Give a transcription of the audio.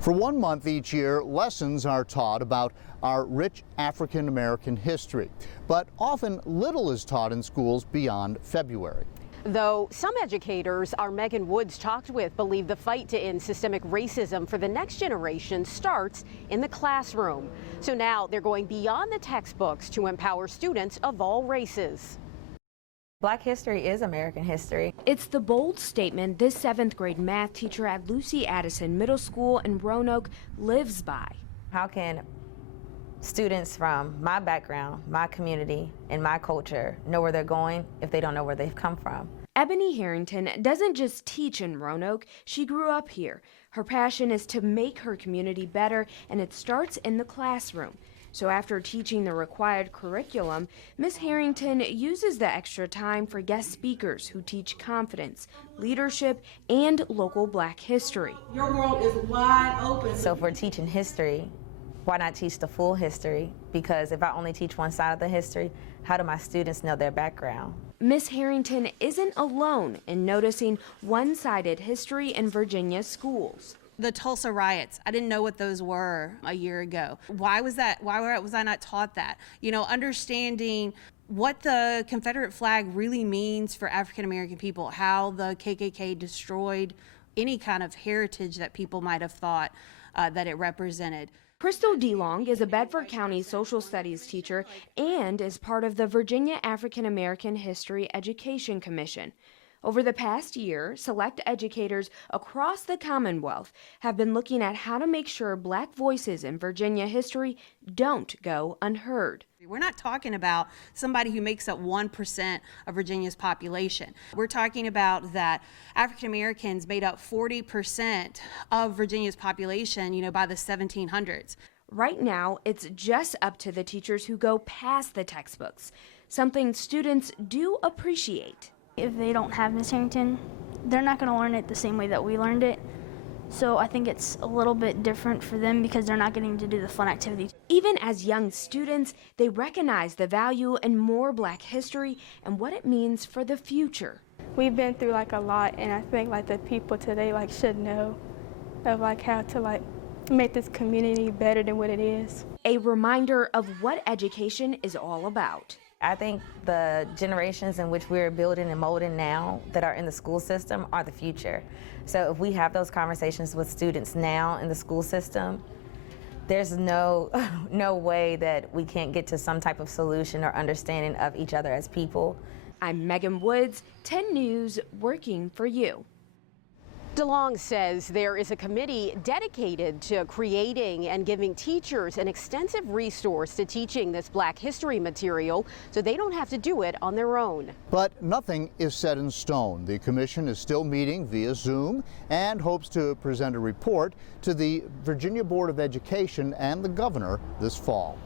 For 1 month each year, lessons are taught about our rich African American history, but often little is taught in schools beyond February. Though some educators our Megan Woods talked with believe the fight to end systemic racism for the next generation starts in the classroom. So now they're going beyond the textbooks to empower students of all races. Black history is American history. It's the bold statement this 7th grade math teacher at Lucy Addison Middle School in Roanoke lives by. How can students from my background, my community, and my culture know where they're going if they don't know where they've come from? Eboni Harrington doesn't just teach in Roanoke, she grew up here. Her passion is to make her community better, and it starts in the classroom. So after teaching the required curriculum, Ms. Harrington uses the extra time for guest speakers who teach confidence, leadership, and local Black history. Your world is wide open. So if we're teaching history, why not teach the full history? Because if I only teach one side of the history, how do my students know their background? Ms. Harrington isn't alone in noticing one-sided history in Virginia schools. The Tulsa riots, I didn't know what those were a year ago. Why was that? Why was I not taught that? You know, understanding what the Confederate flag really means for African American people, how the KKK destroyed any kind of heritage that people might have thought that it represented. Crystal DeLong is a Bedford County social studies teacher and is part of the Virginia African American History Education Commission. Over the past year, select educators across the Commonwealth have been looking at how to make sure Black voices in Virginia history don't go unheard. We're not talking about somebody who makes up 1% of Virginia's population. We're talking about that African Americans made up 40% of Virginia's population, you know, by the 1700s. Right now, it's just up to the teachers who go past the textbooks, something students do appreciate. If they don't have Miss Harrington, they're not going to learn it the same way that we learned it. So I think it's a little bit different for them because they're not getting to do the fun activities. Even as young students, they recognize the value in more Black history and what it means for the future. We've been through like a lot, and I think like the people today like should know of like how to like make this community better than what it is. A reminder of what education is all about. I think the generations in which we're building and molding now that are in the school system are the future. So if we have those conversations with students now in the school system, there's no way that we can't get to some type of solution or understanding of each other as people. I'm Megan Woods, 10 News, working for you. DeLong says there is a committee dedicated to creating and giving teachers an extensive resource to teaching this Black history material so they don't have to do it on their own. But nothing is set in stone. The commission is still meeting via Zoom and hopes to present a report to the Virginia Board of Education and the governor this fall.